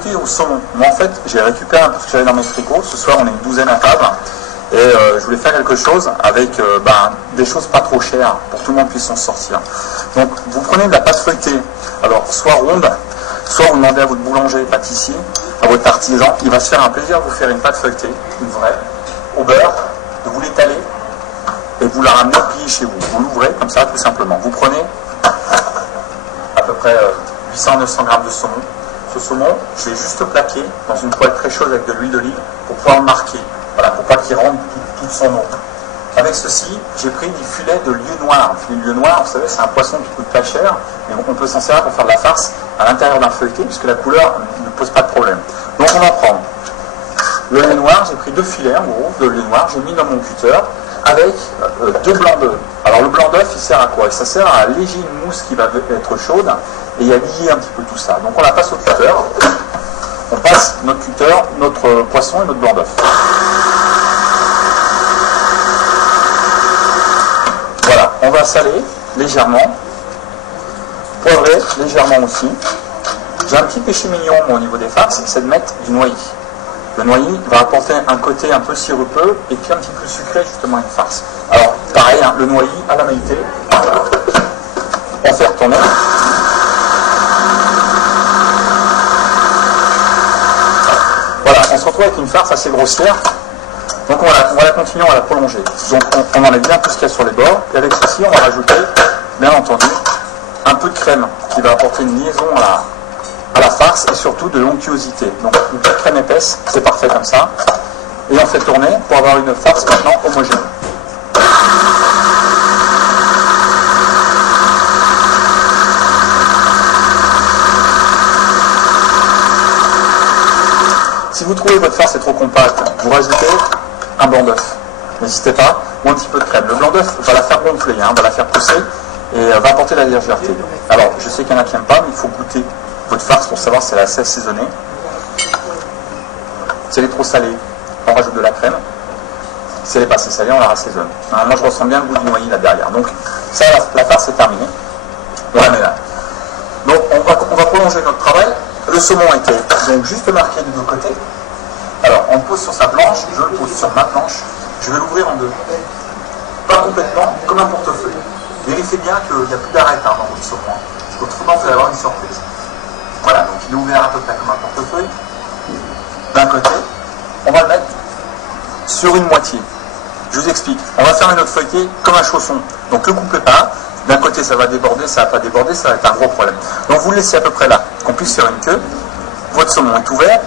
feuilleté au saumon. Moi en fait, j'ai récupéré un peu ce que j'avais dans mes fricots. Ce soir, on est une douzaine à table. Et je voulais faire quelque chose avec des choses pas trop chères pour que tout le monde puisse s'en sortir. Donc vous prenez de la pâte feuilletée, alors soit ronde, soit vous demandez à votre boulanger, pâtissier, à votre artisan, il va se faire un plaisir de vous faire une pâte feuilletée, une vraie, au beurre, de vous l'étaler et vous la ramenez pliée chez vous. Vous l'ouvrez comme ça tout simplement. Vous prenez à peu près 800-900 grammes de saumon. Ce saumon, je l'ai juste plaqué dans une poêle très chaude avec de l'huile d'olive pour pouvoir le marquer. Voilà, pour pas qu'il rende tout son eau. Avec ceci, j'ai pris des filets de lieu noir. Le filet de lieu noir, vous savez, c'est un poisson qui coûte pas cher, mais on peut s'en servir pour faire de la farce à l'intérieur d'un feuilleté, puisque la couleur ne pose pas de problème. Donc on en prend. Le lieu noir, j'ai pris 2 filets en gros de lieu noir, j'ai mis dans mon cutter avec 2 blancs d'œufs. Alors le blanc d'œuf, il sert à quoi? Ça sert à alléger une mousse qui va être chaude et à lier un petit peu tout ça. Donc on la passe au cutter. On passe notre cutter, notre poisson et notre blanc d'œuf. Voilà, on va saler légèrement, poivrer légèrement aussi. J'ai un petit péché mignon moi, au niveau des farces, c'est de mettre du noyer. Le noyer va apporter un côté un peu sirupeux et puis un petit peu sucré justement à une farce. Alors pareil, hein, le noyer à la maïté, on fait retourner. Voilà, on se retrouve avec une farce assez grossière. Donc on va la continuer, on va la prolonger. Donc on enlève bien tout ce qu'il y a sur les bords. Et avec ceci, on va rajouter, bien entendu, un peu de crème qui va apporter une liaison à la farce et surtout de l'onctuosité. Donc une petite crème épaisse, c'est parfait comme ça. Et on fait tourner pour avoir une farce maintenant homogène. Si vous trouvez que votre farce est trop compacte, vous rajoutez un blanc d'œuf. N'hésitez pas, ou un petit peu de crème. Le blanc d'œuf va la faire gonfler, hein, va la faire pousser et va apporter la légèreté. Alors, je sais qu'il y en a qui n'aiment pas, mais il faut goûter votre farce pour savoir si elle est assez assaisonnée. Si elle est trop salée, on rajoute de la crème. Si elle n'est pas assez salée, on la rassaisonne. Hein, moi, je ressens bien le goût du noyer là derrière. Donc, ça, la farce est terminée. On la met là. Donc, on va prolonger notre travail. Le saumon a été donc juste marqué de 2 côtés. Alors, on le pose sur sa planche, je le pose sur ma planche, je vais l'ouvrir en 2. Pas complètement, comme un portefeuille. Vérifiez bien qu'il n'y a plus d'arête dans votre saumon. Parce qu'autrement, vous allez avoir une surprise. Voilà, donc il est ouvert à peu près comme un portefeuille. D'un côté, on va le mettre sur une moitié. Je vous explique. On va faire une autre feuilletée comme un chausson. Donc, ne le coupez pas. D'un côté, ça va déborder, ça ne va pas déborder, ça va être un gros problème. Donc, vous le laissez à peu près là, qu'on puisse faire une queue. Votre saumon est ouvert.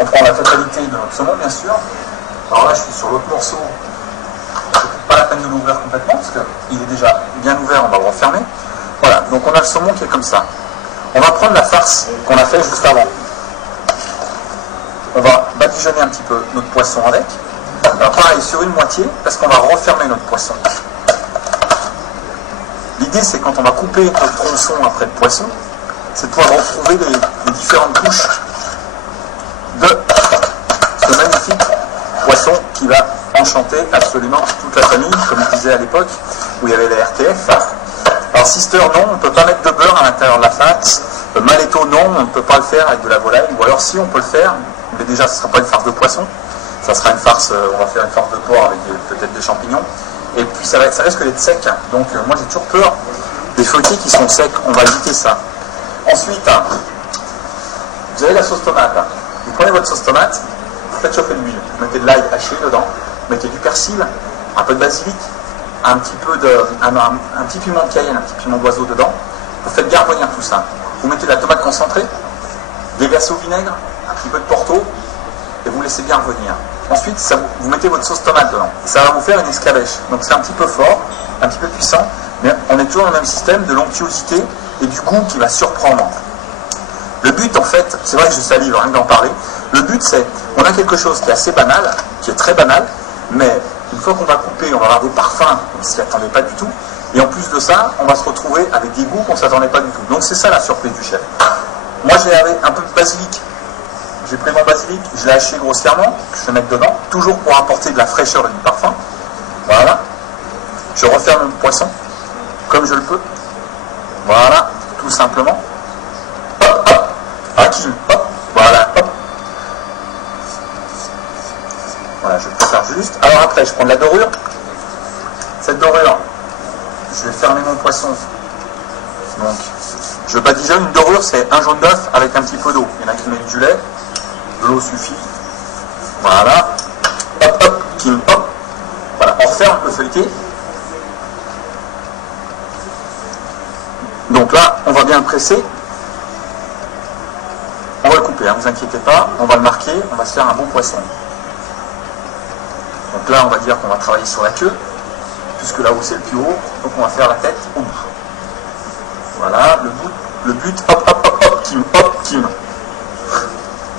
On prend la totalité de notre saumon, bien sûr. Alors là, je suis sur l'autre morceau. Pas la peine de l'ouvrir complètement, parce qu'il est déjà bien ouvert, on va le refermer. Voilà, donc on a le saumon qui est comme ça. On va prendre la farce qu'on a fait juste avant. On va badigeonner un petit peu notre poisson avec. Alors pareil, sur une moitié, parce qu'on va refermer notre poisson. L'idée, c'est quand on va couper notre tronçon après le poisson, c'est de pouvoir retrouver les différentes couches de ce magnifique poisson qui va enchanter absolument toute la famille, comme je disais à l'époque, où il y avait les RTF. Alors Sister, non, on ne peut pas mettre de beurre à l'intérieur de la farce. Maletto, non, on ne peut pas le faire avec de la volaille. Ou alors si on peut le faire, mais déjà ce ne sera pas une farce de poisson, ça sera une farce, on va faire une farce de porc avec peut-être des champignons. Et puis ça risque d'être sec. Donc moi j'ai toujours peur des feuilletés qui sont secs, on va éviter ça. Ensuite, vous avez la sauce tomate. Vous prenez votre sauce tomate, vous faites chauffer de l'huile, vous mettez de l'ail haché dedans, vous mettez du persil, un peu de basilic, un petit piment de Cayenne, un petit piment d'oiseau dedans. Vous faites garnir tout ça. Vous mettez de la tomate concentrée, dégacée au vinaigre, un petit peu de porto, et vous laissez bien revenir. Ensuite, vous mettez votre sauce tomate dedans. Ça va vous faire une escabèche. Donc c'est un petit peu fort, un petit peu puissant, mais on est toujours dans le même système de l'onctuosité et du goût qui va surprendre. Le but, en fait, c'est vrai que je salive, rien d'en parler. Le but, c'est, on a quelque chose qui est assez banal, qui est très banal, mais une fois qu'on va couper, on va avoir des parfums, on ne s'y attendait pas du tout. Et en plus de ça, on va se retrouver avec des goûts qu'on ne s'attendait pas du tout. Donc c'est ça la surprise du chef. Moi, j'ai un peu de basilic. J'ai pris mon basilic, je l'ai haché grossièrement, je vais mettre dedans, toujours pour apporter de la fraîcheur et du parfum. Voilà. Je referme mon poisson, comme je le peux. Voilà, tout simplement. Hop, hop, hakim, hop. Voilà, hop. Voilà, je prépare juste. Alors après, je prends de la dorure. Cette dorure, je vais fermer mon poisson. Donc, je badigeonne. Une dorure, c'est un jaune d'œuf avec un petit peu d'eau. Il y en a qui mettent du lait. De l'eau suffit. Voilà. Hop, hop, kim, hop. Voilà, on referme le feuilleté. Donc là, on va bien le presser. On va le couper, hein, ne vous inquiétez pas. On va le marquer, on va se faire un beau poisson. Donc là, on va dire qu'on va travailler sur la queue, puisque là où c'est le plus haut, donc on va faire la tête au bout. Voilà, le but, hop, hop, hop, hop, Kim, hop, Kim.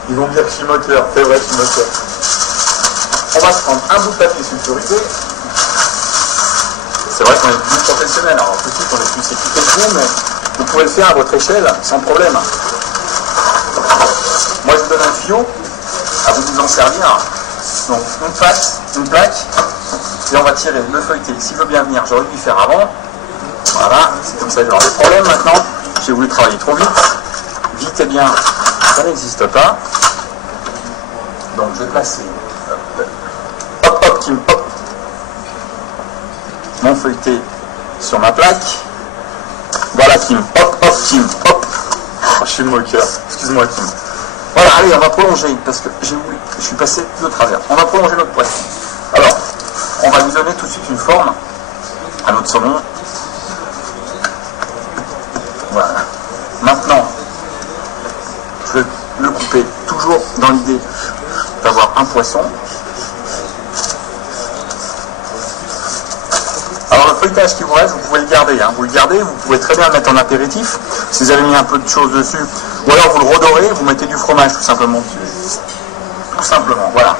Ils vont me dire Chimoteur, c'est vrai, Chimoteur. On va se prendre un bout de papier sulfurisé. C'est vrai qu'on est plus professionnel, alors petit, on est plus équipé que vous, mais vous pouvez le faire à votre échelle sans problème. Moi, je vous donne un tuyau, à vous de vous en servir. Donc, une plaque, et on va tirer le feuilleté. S'il veut bien venir, j'aurais dû le faire avant. Voilà, c'est comme ça que j'aurai des problèmes maintenant. J'ai voulu travailler trop vite. Vite et bien, ça n'existe pas. Donc, je vais placer hop, hop, Kim, hop, mon feuilleté sur ma plaque. Voilà, Kim, hop, hop, Kim, hop. Oh, je suis le moqueur, excuse-moi, Kim. Voilà, allez, on va prolonger, parce que je suis passé de travers. On va prolonger notre poisson. Alors, on va lui donner tout de suite une forme à notre saumon. Voilà. Maintenant, je vais le couper toujours dans l'idée d'avoir un poisson. Alors, le feuilletage qui vous reste, vous pouvez le garder. Hein. Vous le gardez, vous pouvez très bien le mettre en apéritif. Si vous avez mis un peu de choses dessus, ou alors vous le redorez, vous mettez du fromage tout simplement dessus. Tout simplement, voilà.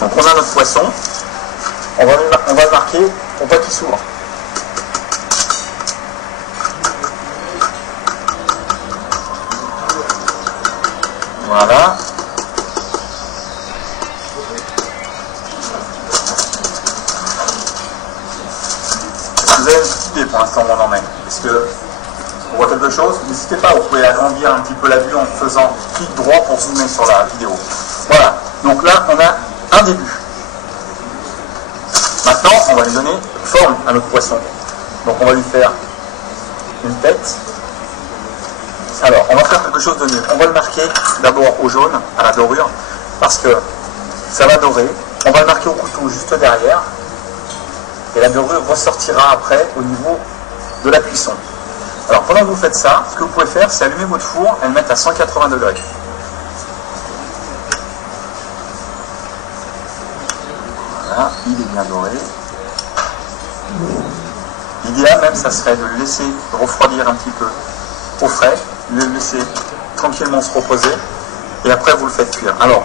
Donc on a notre poisson. On va le marquer pour pas qu'il s'ouvre. Voilà. Vous avez une petite idée pour l'instant où on en est. Parce que on voit quelque chose, n'hésitez pas, vous pouvez agrandir un petit peu la vue en faisant clic droit pour zoomer sur la vidéo. Voilà, donc là on a un début. Maintenant on va lui donner forme à notre poisson. Donc on va lui faire une tête. Alors on va faire quelque chose de mieux. On va le marquer d'abord au jaune, à la dorure, parce que ça va dorer. On va le marquer au couteau juste derrière. Et la dorure ressortira après au niveau de la cuisson. Alors pendant que vous faites ça, ce que vous pouvez faire, c'est allumer votre four et le mettre à 180 degrés. Voilà, il est bien doré. L'idéal même, ça serait de le laisser refroidir un petit peu au frais, le laisser tranquillement se reposer, et après vous le faites cuire. Alors,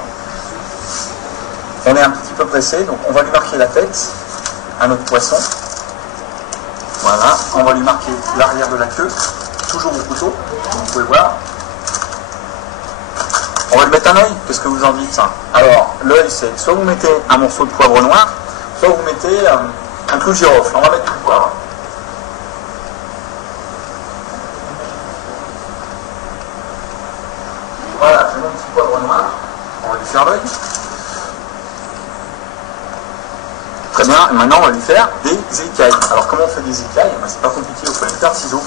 on est un petit peu pressé, donc on va lui marquer la tête à notre poisson. Voilà, on va lui marquer l'arrière de la queue, toujours au couteau, comme vous pouvez voir. On va lui mettre un œil, qu'est-ce que vous en dites ça? Alors, l'œil, c'est soit vous mettez un morceau de poivre noir, soit vous mettez un clou de girofle. On va mettre du poivre. Voilà, j'ai mon petit poivre noir. On va lui faire l'œil. Très bien, et maintenant on va lui faire des écailles. Alors comment on fait des écailles? C'est pas compliqué, vous pouvez faire un ciseau.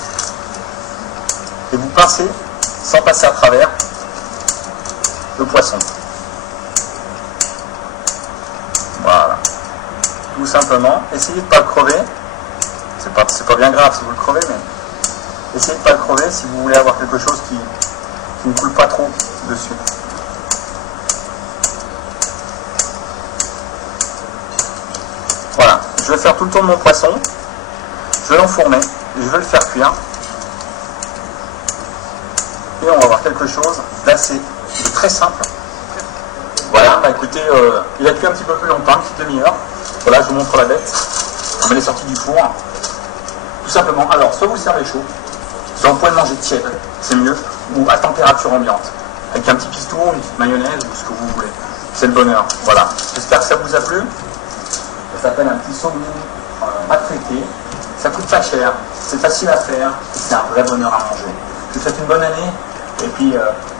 Et vous pincez, sans passer à travers, le poisson. Voilà. Tout simplement, essayez de ne pas le crever. C'est pas bien grave si vous le crevez, mais essayez de ne pas le crever si vous voulez avoir quelque chose qui ne coule pas trop dessus. Voilà, je vais faire tout le tour de mon poisson, je vais l'enfourner, et je vais le faire cuire. Et on va avoir quelque chose de très simple. Voilà, bah écoutez, il a cuit un petit peu plus longtemps, une petite demi-heure. Voilà, je vous montre la bête. On est sorti du four. Tout simplement, alors, soit vous servez chaud, soit vous pouvez le manger tiède, c'est mieux, ou à température ambiante, avec un petit pistou, une petite mayonnaise, ou ce que vous voulez. C'est le bonheur, voilà. J'espère que ça vous a plu. Ça s'appelle un petit saumon maltraité. Ça coûte pas cher, c'est facile à faire et c'est un vrai bonheur à manger. Je vous souhaite une bonne année Et puis,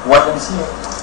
wait and see.